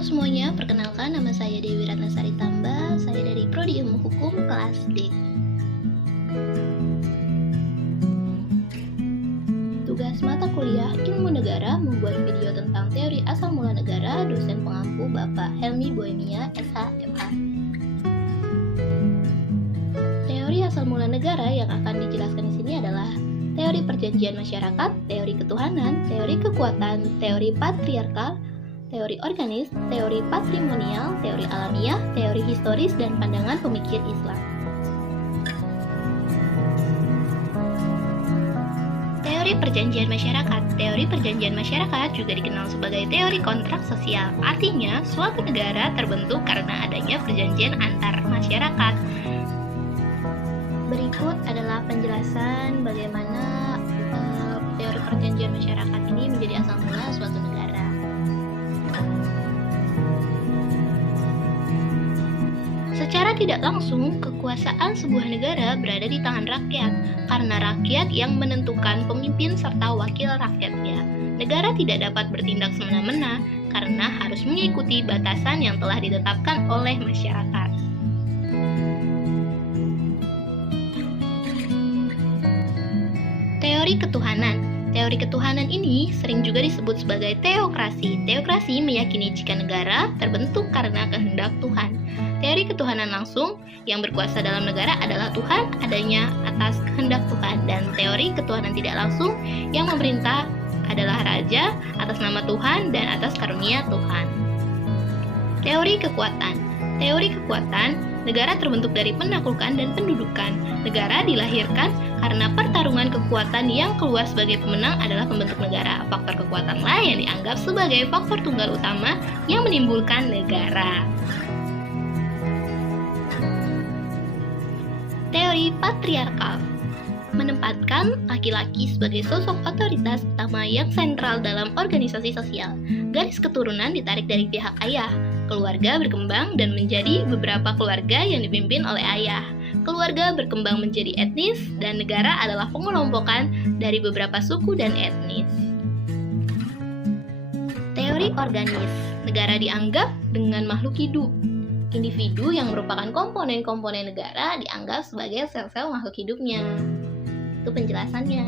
Halo semuanya, perkenalkan nama saya Dewi Ratnasari Tamba, saya dari Prodi Ilmu Hukum kelas D. Tugas mata kuliah Ilmu Negara membuat video tentang teori asal mula negara, dosen pengampu Bapak Helmi Bohemia, SH.MH. Teori asal mula negara yang akan dijelaskan di sini adalah teori perjanjian masyarakat, teori ketuhanan, teori kekuatan, teori patriarkal, teori organis, teori patrimonial, teori alamiah, teori historis, dan pandangan pemikir Islam. Teori perjanjian masyarakat. Teori perjanjian masyarakat juga dikenal sebagai teori kontrak sosial. Artinya, suatu negara terbentuk karena adanya perjanjian antar masyarakat. Berikut adalah penjelasan bagaimana teori perjanjian masyarakat ini menjadi asal mula suatu negara. Secara tidak langsung, kekuasaan sebuah negara berada di tangan rakyat, karena rakyat yang menentukan pemimpin serta wakil rakyatnya. Negara tidak dapat bertindak semena-mena, karena harus mengikuti batasan yang telah ditetapkan oleh masyarakat. Teori ketuhanan. Teori ketuhanan ini sering juga disebut sebagai teokrasi. Teokrasi meyakini jika negara terbentuk karena kehendak Tuhan. Teori ketuhanan langsung yang berkuasa dalam negara adalah Tuhan adanya atas kehendak Tuhan, dan teori ketuhanan tidak langsung yang memerintah adalah raja atas nama Tuhan dan atas karunia Tuhan. Teori kekuatan. Teori kekuatan, negara terbentuk dari penaklukan dan pendudukan. Negara dilahirkan karena pertarungan kekuatan yang keluar sebagai pemenang adalah pembentuk negara. Faktor kekuatanlah yang dianggap sebagai faktor tunggal utama yang menimbulkan negara. Teori patriarkal menempatkan laki-laki sebagai sosok otoritas utama yang sentral dalam organisasi sosial. Garis keturunan ditarik dari pihak ayah. Keluarga berkembang dan menjadi beberapa keluarga yang dipimpin oleh ayah. Keluarga berkembang menjadi etnis, dan negara adalah pengelompokan dari beberapa suku dan etnis. Teori organis. Negara dianggap dengan makhluk hidup. Individu yang merupakan komponen-komponen negara dianggap sebagai sel-sel makhluk hidupnya. Itu penjelasannya.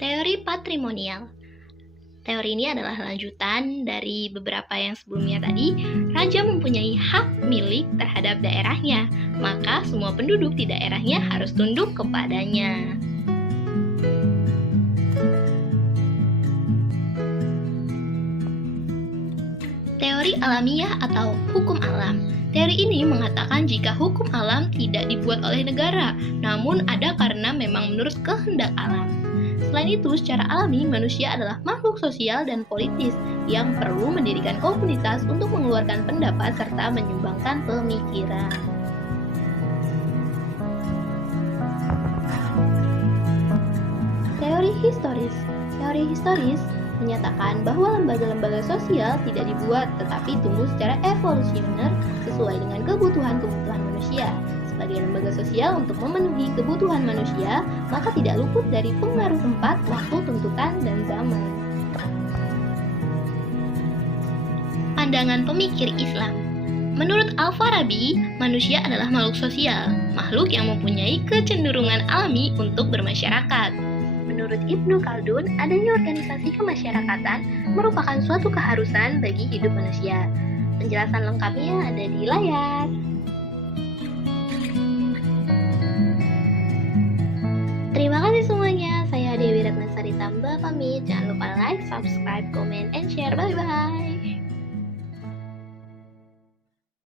Teori patrimonial. Teori ini adalah lanjutan dari beberapa yang sebelumnya tadi. Raja mempunyai hak milik terhadap daerahnya, maka semua penduduk di daerahnya harus tunduk kepadanya. Teori alamiah atau hukum alam. Teori ini mengatakan jika hukum alam tidak dibuat oleh negara, namun ada karena memang menurut kehendak alam. Selain itu, secara alami, manusia adalah makhluk sosial dan politis yang perlu mendirikan komunitas untuk mengeluarkan pendapat serta menyumbangkan pemikiran. Teori historis. Teori historis menyatakan bahwa lembaga-lembaga sosial tidak dibuat tetapi tumbuh secara evolusioner sesuai dengan kebutuhan-kebutuhan manusia. Sebagai lembaga sosial untuk memenuhi kebutuhan manusia, maka tidak luput dari pengaruh tempat, waktu, tuntutan, dan zaman. Pandangan pemikir Islam. Menurut Al-Farabi, manusia adalah makhluk sosial, makhluk yang mempunyai kecenderungan alami untuk bermasyarakat. Menurut Ibnu Khaldun, adanya organisasi kemasyarakatan merupakan suatu keharusan bagi hidup manusia. Penjelasan lengkapnya ada di layar. Terima kasih semuanya. Saya Dewi Ratnasari Tamba pamit. Jangan lupa like, subscribe, comment, and share. Bye-bye.